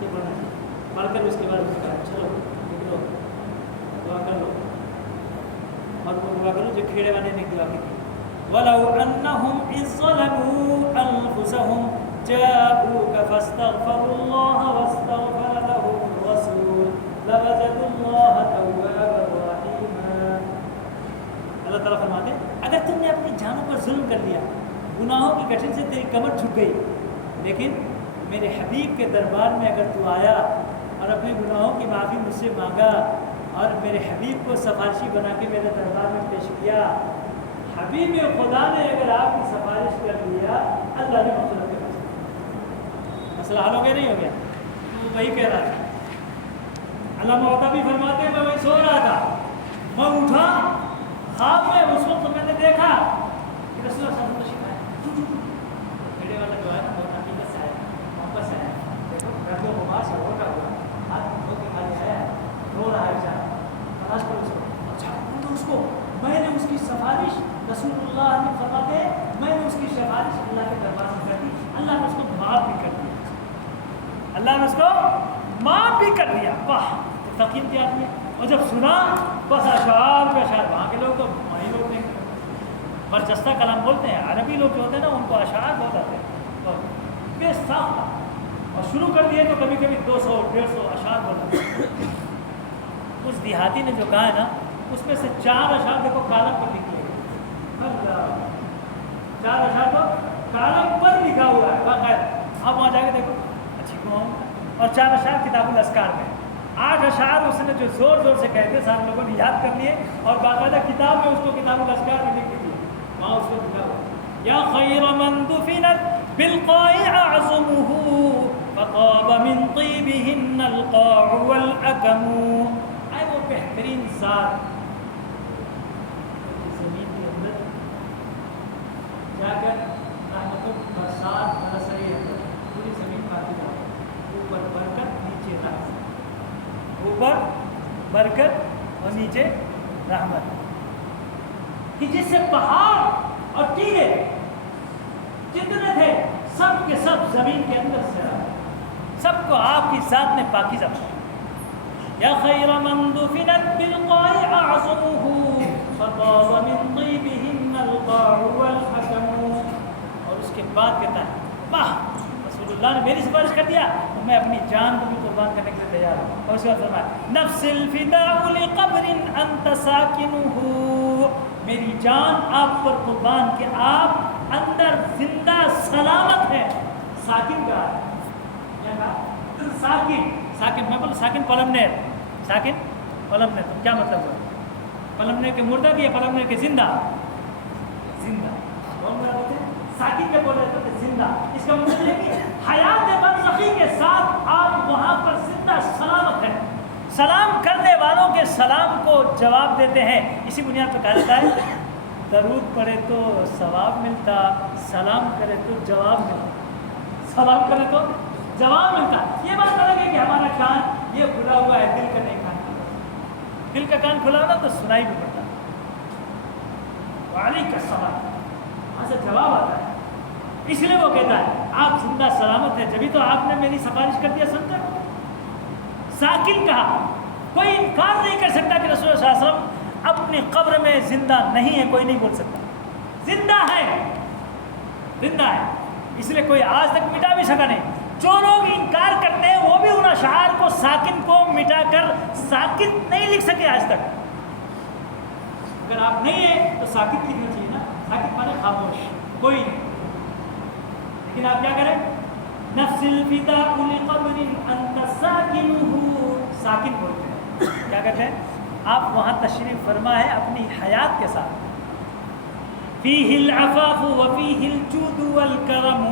یہ پڑھنا چاہیے. پڑھ کر اس کے بعد کہا چلو نکلو دعا کر لو. اور وہ دعا کرو جو کھیڑے والے نے دعا کی تھی وَلَوْ أَنَّهُمْ إِذْ ظَلَمُوا أَنفُسَهُمْ جَاءُوكَ فَاسْتَغْفَرُوا اللَّهَ وَاسْتَغْفَرَ لَهُمُ الرَّسُولُ لَوَجَدُوا اللَّهَ تَوَّابًا رَحِيمًا. اللہ تعالیٰ فرماتے ہیں اگر تم نے اپنی جانوں پر ظلم کر لیا، گناہوں کی گٹھن سے تیری کمر جھک گئی، لیکن میرے حبیب کے دربار میں اگر تو آیا اور اپنے گناہوں کی معافی مجھ سے مانگا اور میرے حبیب کو سفارشی بنا کے میرے دربار میں پیش کیا، حبیب خدا نے اگر آپ کی سفارش کر دیا اللہ نے مغفرت کے پاس مسئلہ حل ہو گیا نہیں ہو گیا؟ تو وہی کہہ رہا تھا. اللہ معطا بھی فرماتے ہیں میں وہی سو رہا تھا، میں اٹھا خواب میں، اس وقت میں نے دیکھا کہ رسول اللہ صلی اللہ علیہ وسلم بھیڑے والا جو ہے نا بہت حقیقت سے آیا، واپس آیا. دیکھو گھر کو گھما سے ہوتا ہوا ہاتھ دھو کے خالی آیا، رو رہا ہے بیچارہ. تلاش کرو اس کو. اچھا اس کو میں نے اس کی سفارش رسول اللہ نے فرماتے ہیں میں نے اس کی سفارش اللہ کے دربار میں کر دی، اللہ نے اس کو معاف بھی کر دیا. اللہ نے اس کو معاف بھی کر دیا. واہ تقیم کیا آدمی. اور جب سنا بس اشعار پہ اشعار. وہاں کے لوگ تو وہیں لوگ نہیں برجستہ کلام بولتے ہیں. عربی لوگ جو ہوتے ہیں نا ان کو اشعار بہت آتے ہیں اور بے ساختہ، اور شروع کر دیے تو کبھی کبھی 200 150 اشعار بولتے ہیں. اس دیہاتی نے جو کہا ہے نا اس میں سے 4 اشعار دیکھو کالم پر لکھے ہوئے. 4 اشعار تو کالم پر لکھا ہوا ہے باقاعدہ. آپ وہاں جا کے دیکھو اچھی کو. اور 4 اشعار کتاب الاذکار میں. 8 اشعار اس نے جو زور زور سے کہتے سارے لوگوں نے یاد کر لیے اور باقاعدہ کتاب میں اس کو کتاب الاذکار میں لکھ دیے. وہاں اس کو لکھا ہوا یا خیر من دفنت بالقاع اعظمه فطاب من طيبهن القاع والاكم. اے وہ بہترین ذات زمین کے اندر جا کر رحمتوں کی برسات برس رہی ہے، پوری زمین پاکی جا رہی ہے. اوپر برکت نیچے رحمت، اوپر برکت اور نیچے رحمت. کہ جس سے پہاڑ اور ٹیلے جتنے تھے سب کے سب زمین کے اندر سے آئے، سب کو آپ کی ذات نے پاکیزہ بنایا۔ یا خیر من دفنت بالقاع اعظمه فطاب من طیبهن القاع والحکم۔ اور اس کے بعد کہتا ہے واہ رسول اللہ نے میری سفارش کر دیا تو میں اپنی جان کو بھی قربان کرنے کے لیے تیار ہوں۔ اور اس کے بعد فرمایا نفس الفداء لقبر انت ساکنه، میری جان آپ پر قربان کہ آپ اندر زندہ سلامت ہے۔ ساکن کا ساکن ساکن میں بول ساکن پلمنر، ساکن پلمنر، تو کیا مطلب ہوا؟ پلمنر کے مردہ بھی ہے، پلمنر کے زندہ، زندہ ساکن کے بول رہے تھے زندہ۔ اس کا مطلب ہے کہ حیات برزخی کے ساتھ آپ وہاں پر زندہ سلامت ہیں۔ سلام کرنے والوں کے سلام کو جواب دیتے ہیں۔ اسی بنیاد پہ کہا جاتا ہے درود پڑھے تو ثواب ملتا، سلام کرے تو جواب ملتا، سلام کرے تو جواب ملتا۔ یہ بات الگ ہے کہ ہمارا کان یہ کھلا ہوا ہے، دل کا نہیں کان کھلا، دل کا کان کھلا ہونا تو سنائی بھی پڑتا، وعلیک السلام، وہاں سے جواب آتا ہے۔ اس لیے وہ کہتا ہے آپ زندہ سلامت ہیں، جبھی تو آپ نے میری سفارش کر دیا سن کر۔ ساکن کہا، کوئی انکار نہیں کر سکتا کہ رسول اللہ صلی اللہ علیہ وسلم اپنی قبر میں زندہ نہیں ہے، کوئی نہیں بول سکتا، زندہ ہے، زندہ ہے۔ اس لیے کوئی آج تک مٹا بھی سکا نہیں۔ جو لوگ انکار کرتے ہیں وہ بھی ان اشعار کو ساکن کو مٹا کر ساکت نہیں لکھ سکے آج تک۔ اگر آپ نہیں ہیں تو ساکت لکھنا چاہیے نا، ساکت مانے خاموش، کوئی نہیں۔ لیکن آپ کیا کریں؟ نفس الفداء لقبر انت ساکنہ، ساکن بولتے ہیں، کیا کہتے ہیں؟ آپ وہاں تشریف فرما ہے اپنی حیات کے ساتھ۔ فیہ العفاف وفیہ الجود والکرم،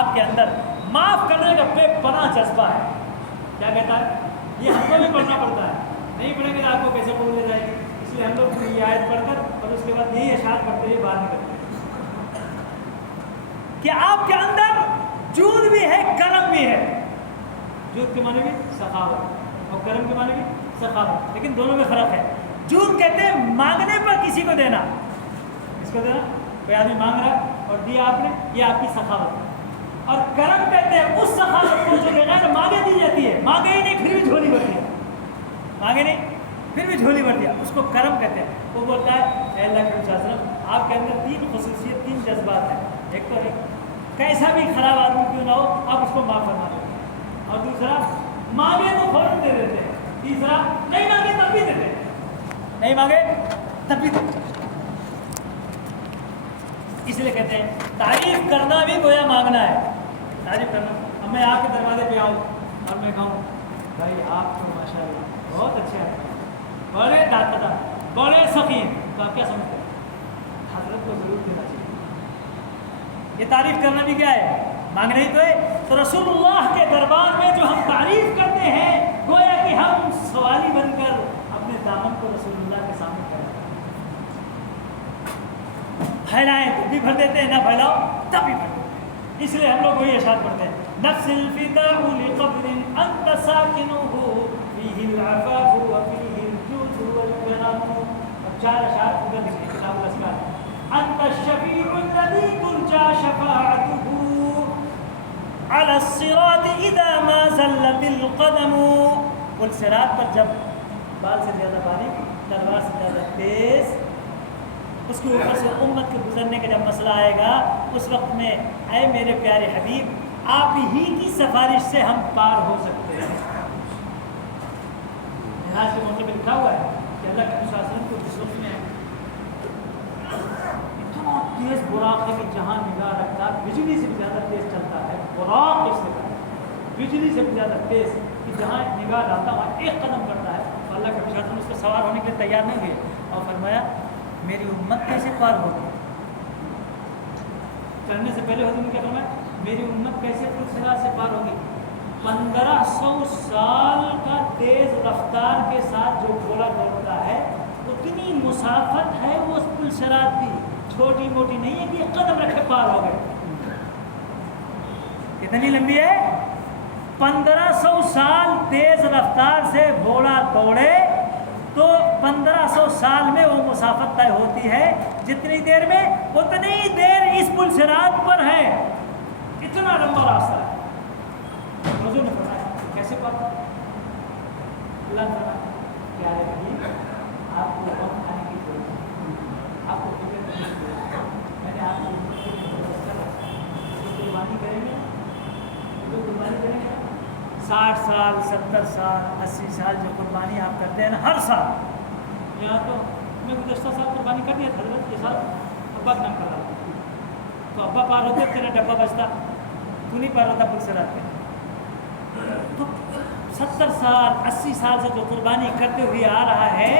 آپ کے اندر معاف کرنے کا بے پناہ جذبہ ہے۔ کیا کہتا ہے؟ یہ ہم کو بھی پڑھنا پڑتا ہے، نہیں پڑھیں گے تو آپ کو کیسے بول لے جائے گی؟ اس لیے ہم لوگ یہ آیت پڑھ کر اور اس کے بعد یہی اشعار کرتے ہوئے باہر نکلتے ہیں کہ آپ کے اندر جود بھی ہے، کرم بھی ہے۔ جود کے معنی بھی سخاوت اور کرم کے معنی بھی سخاوت، لیکن دونوں میں فرق ہے۔ جود کہتے ہیں مانگنے پر کسی کو دینا، کس کو دینا؟ کوئی آدمی مانگ رہا اور دیا آپ نے، یہ آپ کی سخاوت ہے۔ اور کرم کہتے ہیں اس سخاوت کو جو بغیر مانگے دی جاتی ہے، مانگے ہی نہیں پھر بھی جھولی بھر دیا، مانگے نہیں پھر بھی جھولی بھر دیا، اس کو کرم کہتے ہیں۔ وہ بولتا ہے اے اللہ کے رسول صلی اللہ علیہ وسلم آپ کے اندر تین خصوصیت، تین جذبات ہیں۔ ایک تو کیسا بھی خراب آدمی کیوں نہ ہو آپ اس کو معاف فرما دیتے ہیں، اور دوسرا مانگے تو فوراً دے دیتے ہیں، تیسرا نہیں مانگے تب بھی دیتے ہیں، نہیں مانگے تب بھی دیتے ہیں۔ اس لیے کہتے ہیں تعریف کرنا بھی گویا مانگنا ہے، تعریف کرنا۔ اب میں آپ کے دروازے پہ آؤں اور میں کہوں بھائی آپ تو ماشاء اللہ بہت اچھے ہیں، بڑے داتا، بڑے سخین، تو آپ کیا سمجھتے ہیں؟ حضرت کو ضرور دینا چاہیے۔ یہ تعریف کرنا بھی کیا ہے؟ مانگنا ہی تو ہے۔ تو رسول اللہ کے دربار میں جو ہم تعریف کرتے ہیں گویا کہ ہم سوالی بن کر اپنے دامن کو رسول اللہ کے سامنے پھیلائیں تو بھی بھر دیتے ہیں، نہ پھیلاؤ تب بھی بھر دیتے ہیں۔ اس لیے ہم لوگ وہی اشعار پڑھتے ہیں نفس الفداء لقبر انت ساکنہ فیہ العفاف وفیہ الجود والکرم۔ اب 4 اشعار پورا لکھیں کتاب الاسکار۔ انت الشفیع الذی ترجى شفاعته على الصراط اذا ما زلت القدم۔ پل صراط پر جب بال سے زیادہ باریک، تلوار سے زیادہ تیز، اس کے اوپر سے امت کے گزرنے کا جب مسئلہ آئے گا، اس وقت میں اے میرے پیارے حبیب آپ ہی کی سفارش سے ہم پار ہو سکتے ہیں۔ معراج کے موقع پہ لکھا ہوا ہے کہ اللہ کے رسول صلی اللہ علیہ وسلم کو جس وقت میں اتنا تیز براق ہے کہ جہاں نگاہ رکھتا بجلی سے بھی زیادہ تیز چلتا ہے، براق اس سے بجلی سے بھی زیادہ تیز کہ جہاں نگاہ ڈالتا وہاں ایک قدم کرتا ہے۔ تو اللہ کے رسول صلی اللہ علیہ وسلم اس کو سوار ہونے کے لیے تیار نہیں ہوئے اور فرمایا میری امت کیسے پار ہوگی؟ چڑھنے سے پہلے حضور نے کیا فرمایا؟ میری امت کیسے پل صراط سے پار ہوگی؟ 1500 سال کا تیز رفتار کے ساتھ جو گھوڑا دوڑتا ہے اتنی مسافت ہے وہ اس پل صراط کی، چھوٹی موٹی نہیں ہے کہ قدم رکھے پار ہو گئے۔ کتنی لمبی ہے؟ 1500 سال تیز رفتار سے گھوڑا دوڑے تو 1500 سال میں وہ مسافت طے ہوتی ہے. جتنی دیر میں اتنی دیر اس پل صراط پر ہے. اتنا لمبا راستہ ہے. حضور نے فرمایا کیسے پڑھا؟ اللہ نے فرمایا کیا ہے آپ کو غم کھانے کی ضرورت ہے, آپ کو فکر کرنے کی ضرورت ہے. میں نے آپ کو قربانی کریں گے, قربانی کریں گے 60 سال 70 سال 80 سال جو قربانی آپ کرتے ہیں نا ہر سال. یہاں تو میں گزشتہ سال قربانی کر دیا تھا حضرت کے ساتھ, ابا کا نام کر رہا تھا تو ابا پار ہوتے تیرا ڈبہ بچتا, تو نہیں پار ہوتا پل صراط میں. تو 70 سال 80 سال سے جو قربانی کرتے ہوئے آ رہا ہے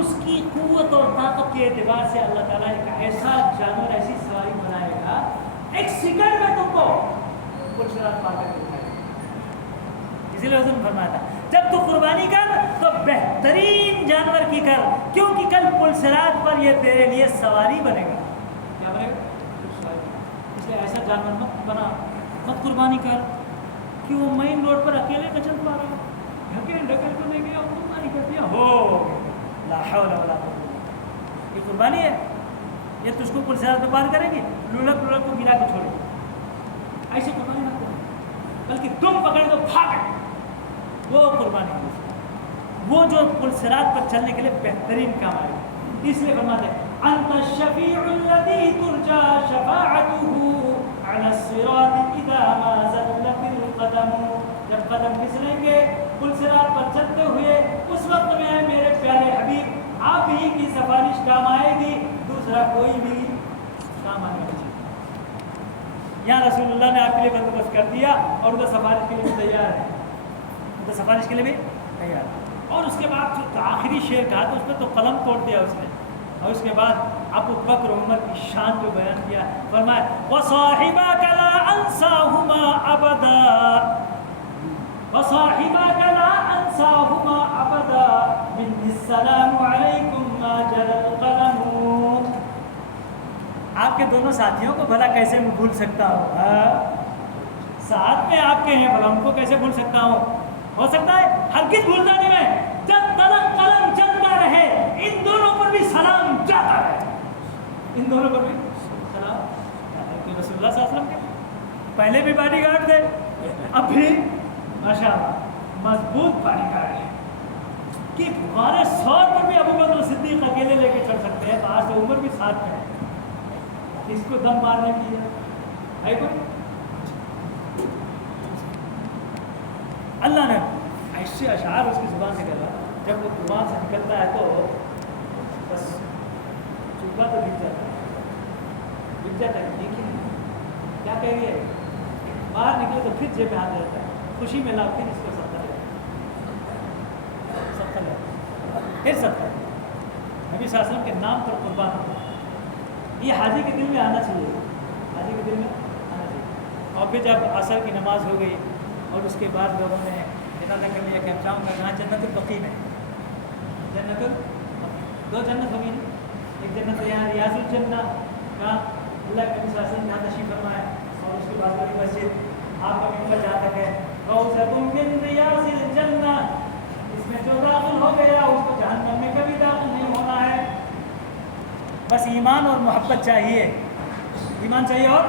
اس کی قوت اور طاقت کے اعتبار سے اللہ تعالیٰ ایک ایسا جانور ایسی سواری بنائے گا, ایک سیکنڈ میں تم کو پل صراط پار کر کے اٹھائے گا. اسی لیے حضور نے فرمایا تھا جب تو قربانی کر تو بہترین جانور کی کر, کیونکہ کل پل صراط پر یہ تیرے لیے سواری بنے گا. کیا بنے گا؟ اس لیے ایسا جانور مت بنا, مت قربانی کر کہ وہ مین روڈ پر اکیلے نہ چل پا رہا, ڈھکیل ڈھکیل کو نہیں گیا قربانی کر دیا ہو لا حول ولا قوت. یہ قربانی ہے, یہ تجھ کو پل صراط پہ پار کریں گے, لڑک لڑک کو گرا کے چھوڑیں گے. ایسی قربانی نہ کرو, بلکہ تم پکڑے تو بھاگے, وہ قربانی ہے. وہ جو پل صراط پر چلنے کے لیے بہترین کام آئے گا. اس لیے فرماتے ہیں انت الشفیع الذی ترجى شفاعته على الصراط اذا ما زلت القدم. جب قدم پھسلیں گے پل صراط پر چلتے ہوئے اس وقت میں میرے پیارے حبیب آپ ہی کی سفارش کام آئے گی, دوسرا کوئی بھی کام آنے والا نہیں. یہاں رسول اللہ نے آپ کے لیے بندوبست کر دیا اور ادھر سفارش کے لیے بھی تیار ہے, ادھر سفارش کے لیے بھی تیار ہے. اور اس کے بعد جو آخری شعر کہا تو اس میں تو قلم توڑ دیا اس نے, اور اس کے بعد ابو بکر عمر کی شان جو بیان کیا, فرمایا وَصَاحِبَكَ لَا أَنْسَاهُمَا أَبَدًا وَصَاحِبَكَ لَا أَنْسَاهُمَا أَبَدًا مِنِّي السَّلَامُ عَلَيْكُمْ مَا جَرَى الْقَلَمُ. آپ کے دونوں ساتھیوں کو بھلا کیسے میں بھول سکتا ہوں, ساتھ میں آپ کے ہیں بھلا ان کو کیسے بھول سکتا ہوں. ہو سکتا ہے ہرگز بھولتا نہیں میں, جب تلک قلم چلتا رہے ان دونوں پر بھی سلام جاتا ہے, ان دونوں پر بھی سلام جاتا ہے. رسول اللہ صلی اللہ علیہ وسلم کے پہلے بھی باڈی گارڈ تھے, اب بھی ماشاء اللہ مضبوط باڈی گارڈ ہے کہ غار ثور پر بھی ابو بکر صدیق اکیلے لے کے چڑھ سکتے ہیں. تو آج تو عمر بھی ساتھ میں ہے, اس کو دم مارنے کی ہے کوئی. اللہ نے ایسے اشعار اس کی زبان سے کرا, جب وہ زبان سے نکلتا ہے تو بس چوبا تو بک جاتا ہے. لیکن کیا کہہ رہی ہے, باہر نکلے تو پھر جیب میں ہاتھ رہتا ہے, خوشی میں لا پھر اس کو سب کرے پھر سب کرے. نبی صلی اللہ علیہ وسلم کے نام پر قربان ہوتا ہے. یہ حاجی کے دل میں آنا چاہیے, حاجی کے دل میں آنا چاہیے. اور پھر جب عصر کی نماز ہو گئی اور اس کے بعد لوگوں نے ارادہ کر لیا کہ ہم چاہوں گا کہاں جنت البقیع میں, جنت البقیع 2 جنت ہوگی نا, ایک جنت یہاں ریاض الجنہ کا اللہ کے نبی صلی اللہ علیہ وسلم یہاں تشریف فرمائے, اور اس کے بعد والی مسجد آپ کا منبر جہاں تک ہے روضۃ من ریاض الجنہ, اس میں جو داخل ہو گیا اس کو جہنم میں کبھی داخل نہیں ہونا ہے. بس ایمان اور محبت چاہیے, ایمان چاہیے اور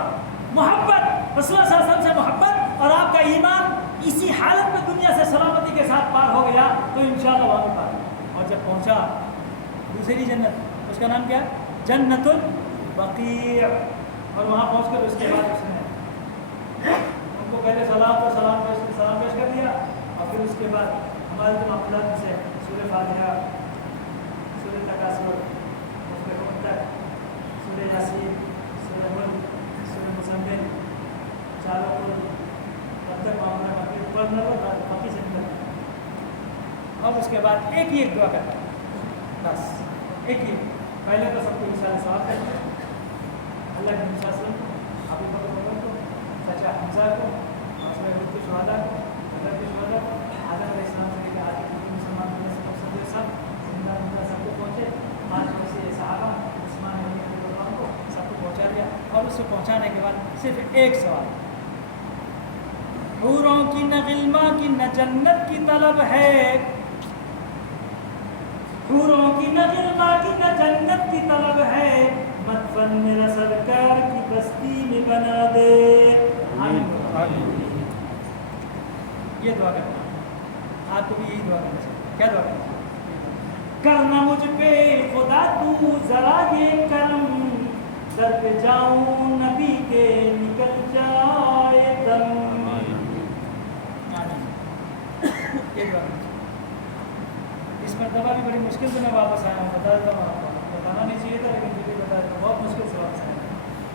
محبت, رسول اللہ صلی اللہ علیہ وسلم سے محبت اور آپ کا ایمان اسی حالت میں دنیا سے سلامتی کے ساتھ پار ہو گیا تو انشاءاللہ وہاں پار. اور جب پہنچا دوسری جنت, اس کا نام کیا, جنت البقیع, اور وہاں پہنچ کر اس کے بعد اس نے ان کو پہلے سلام پیش کر دیا, اور پھر اس کے بعد ہمارے معاملات سے سورہ فاتحہ, سورہ تکاثر, اس کے حکم تک سورہ یاسین, سورہ ملک, سورہ مزمل, چاروں کو تب تک معاملہ پڑھنا تو باقی سے نکل, اور اس کے بعد ایک ہی ایک دعا کرتا ہے, بس ایک ہی. پہلے تو سب کو انشاء اللہ ثواب کرتے ہیں, اللہ کے نبی صلی اللہ علیہ وسلم کو, ابو بکر عمر کو, چچا حمزہ کو, اور اس میں خود کے شہداء کو, اللہ کے شہداء کو, آدم علیہ السلام سے لے کے آج کے مسلمان ہونے سے مقصد سب زندہ زندہ سب کو پہنچے. 5 میں سے صحابہ عثمان علی رضی اللہ عنہ کو سب کو پہنچا دیا. اور اس کو پہنچانے کے بعد صرف ایک سوال, حوروں کی نہ غلما کی نہ جنت کی طلب ہے, حوروں کی نہ غربا کی نہ جنت کی طلب ہے، مدفن میرا سرکار کی بستی میں بنا دے۔ آمین۔ یہ دعا کرنا، آپ کو بھی یہی دعا کرنا چاہیے۔ کیا دعا کرنا؟ کرنا مجھ پہ خدا تو ذرا یہ کرم، در پہ جاؤں نبی کے نکل جائے دم۔ یہ دعا کرنا۔ اس مرتبہ بھی بڑی مشکل سے میں واپس آیا ہوں، بتا دیتا ہوں آپ کو، بتانا نہیں چاہیے تھا لیکن پھر بھی بتا دیتا ہوں، بہت مشکل سے واپس آیا ہوں،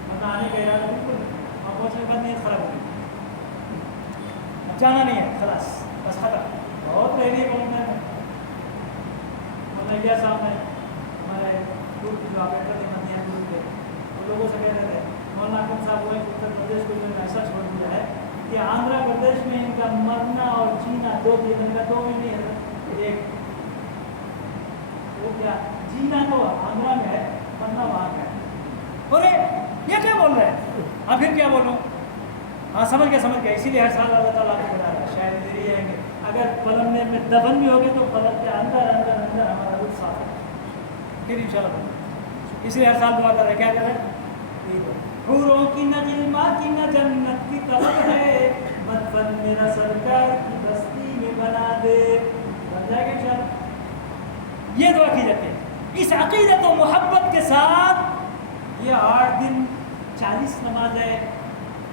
ورنہ آنے کا ارادہ بالکل وہاں پہنچنے کے بعد نیت خراب ہو گئی، اب جانا نہیں ہے، خلاص بس ختم، بہت پہلے پہنچنا ہے۔ مولانا صاحب نے ہمارے دور کی جو آپریٹر تھے مدینہ دور کے، ان لوگوں سے کہہ رہے تھے مولانا اکرم صاحب وہ اتر پردیش کو انہوں نے ایسا چھوڑ دیا ہے کہ آندھرا پردیش میں ان کا مرنا اور جینا دو بھی نہیں ہے، ایک وہ کیا جینا تو آندھرا میں ہے، مرنا وہاں کا ہے۔ بولے یہ کیا بول رہے ہیں؟ ہاں پھر کیا بولوں؟ ہاں سمجھ گیا، اسی لیے ہر سال اللہ تعالیٰ کو بتا رہا ہے، شاید ذریعے آئیں گے، اگر پلنگ میں دفن بھی ہوگے تو پلنگ کے اندر ہمارا روح صاف ہے، پھر انشاءاللہ بولیں۔ اس لیے ہر سال دعا کر رہے ہیں، کیا کر رہے ہیں؟ حوروں کی نہ غلما کی نہ جنت کی طلب ہے، مدفن میرا سرکار کی بستی میں بنا دے۔ بن جائے گا انشاءاللہ۔ یہ دعا کی جاتی ہے اس عقیدت و محبت کے ساتھ۔ یہ 8 دن 40 نمازیں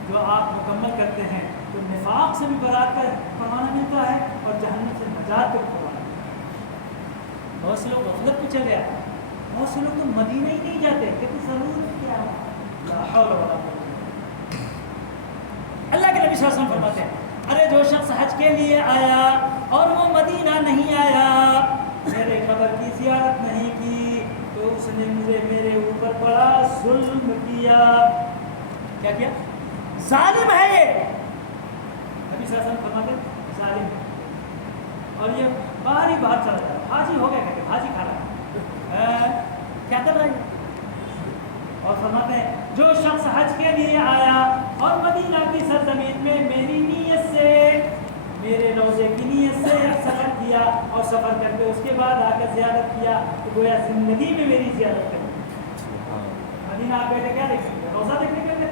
جو آپ مکمل کرتے ہیں تو نفاق سے بھی برات کا پروانہ ملتا ہے اور جہنم سے نجات کا پروانہ ملتا ہے۔ بہت سے لوگ غفلت میں چلے آتے ہیں، بہت سے لوگ تو مدینہ ہی نہیں جاتے، کہتے ضرورت کیا ہے؟ لا حول ولا قوت۔ اللہ کے نبی صلی اللہ علیہ وسلم فرماتے ہیں ارے جو شخص حج کے لیے آیا اور وہ مدینہ نہیں آیا، میرے قبر کی زیارت نہیں کی، تو اس نے میرے اوپر بڑا ظلم کیا۔ کیا کیا؟ ظالم ہے یہ۔ نبی صلی اللہ علیہ وسلم فرماتے ہیں ظالم ہے، اور یہ باہر ہی باہر چلا جاتا ہے، حاجی ہو گیا کہتے ہیں، حاجی کھا رہا ہے، کیا کر رہا ہے؟ اور فرماتے ہیں جو شخص حج کے لیے آیا اور مدینہ کی سرزمین میں میری نیت سے، میرے روزے کی نیت سے سفر کیا اور سفر کر کے اس کے بعد آ کر زیارت کیا، تو گویا زندگی میں میری زیارت کری۔ مدینہ آپ بیٹھے کیا دیکھ سکتے؟ روزہ دیکھنے کے لیے،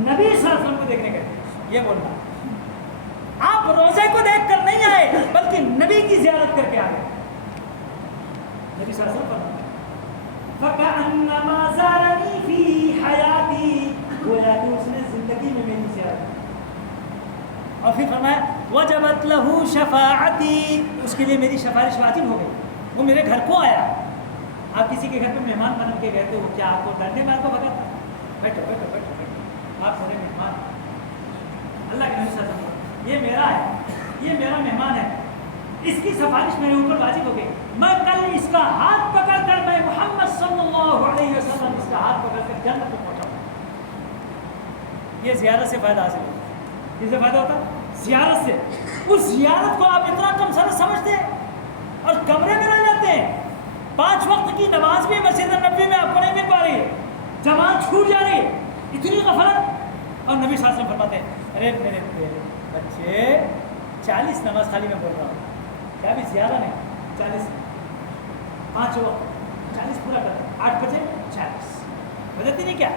نبی صلی اللہ علیہ وسلم کو دیکھنے کے لیے، یہ بولنا آپ روزے کو دیکھ کر نہیں آئے بلکہ نبی کی زیارت کر کے آئے۔ نبی صلی اللہ علیہ وسلم فرماتے ہیں فَكَأَنَّمَا زَارَنِي فِي حَيَاتِي، گویا کہ اس نے زندگی میں میری زیارت کی۔ اور پھر فرمایا وَجَبَتْ لَهُ شَفَاعَتِي، اس کے لیے میری سفارش واجب ہو گئی، وہ میرے گھر کو آیا۔ آپ کسی کے گھر پہ مہمان بن کے گئے تو کیا آپ کو ڈرنے میں آپ کو بھگا؟ بیٹھو بیٹھو بیٹھو بیٹھو، آپ میرے مہمان، اللہ کے نبی صلی اللہ علیہ وسلم، یہ میرا ہے، یہ میرا مہمان ہے، اس کی سفارش میرے اوپر واجب ہو گئی، میں کل اس کا ہاتھ پکڑ کر، میں محمد صلی اللہ علیہ وسلم اس کا ہاتھ پکڑ کر جنت کو پہنچاؤں۔ یہ زیارت سے فائدہ حاصل ہوتا ہے۔ کس سے فائدہ ہوتا ہے؟ زیارت سے۔ اس زیارت کو آپ اتنا کم سر سمجھتے ہیں اور کمرے میں رہ جاتے ہیں۔ 5 وقت کی نماز بھی مسجد نبوی میں آپ کو نہیں مل پا رہی ہے، جماعت چھوٹ جا رہی ہے، اتنی غفلت۔ اور نبی صلی اللہ علیہ وسلم فرماتے ہیں ارے میرے بچے 40 نماز خالی میں بول رہا ہوں، کیا بھی زیادہ نہیں، 40 5 وقت 40 پورا کرتا، 8 بجے 40 بدلتی نہیں کیا؟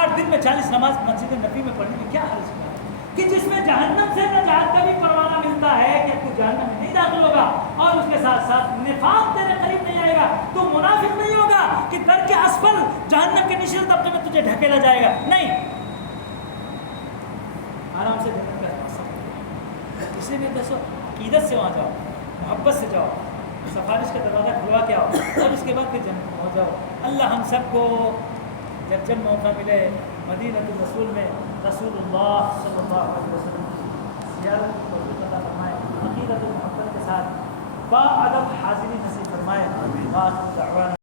8 دن میں 40 نماز مسجد نبوی میں پڑھنے میں کیا حرج ہے کہ جس میں جہنم سے نجات کا بھی پروانہ ملتا ہے کہ تو جہنم میں نہیں داخل ہوگا، اور اس کے ساتھ ساتھ نفاق تیرے قریب نہیں آئے گا، تو منافق نہیں ہوگا کہ در کے اسفل جہنم کے نچلے طبقے میں تجھے ڈھکیلا جائے گا، نہیں، آرام سے جنت کا راستہ۔ اسی لیے دوستو عقیدت سے وہاں جاؤ، محبت سے جاؤ، سفارش کا دروازہ کھلوا کے آؤ، اور اس کے بعد پھر جنت پہنچ جاؤ۔ اللہ ہم سب کو جب موقع ملے مدینہ الرسول میں رسول اللہ صلی اللہ علیہ وسلم کی زیارت کو عطا فرمائے، عقیدت و محبت کے ساتھ با ادب حاضری نصیب فرمائے۔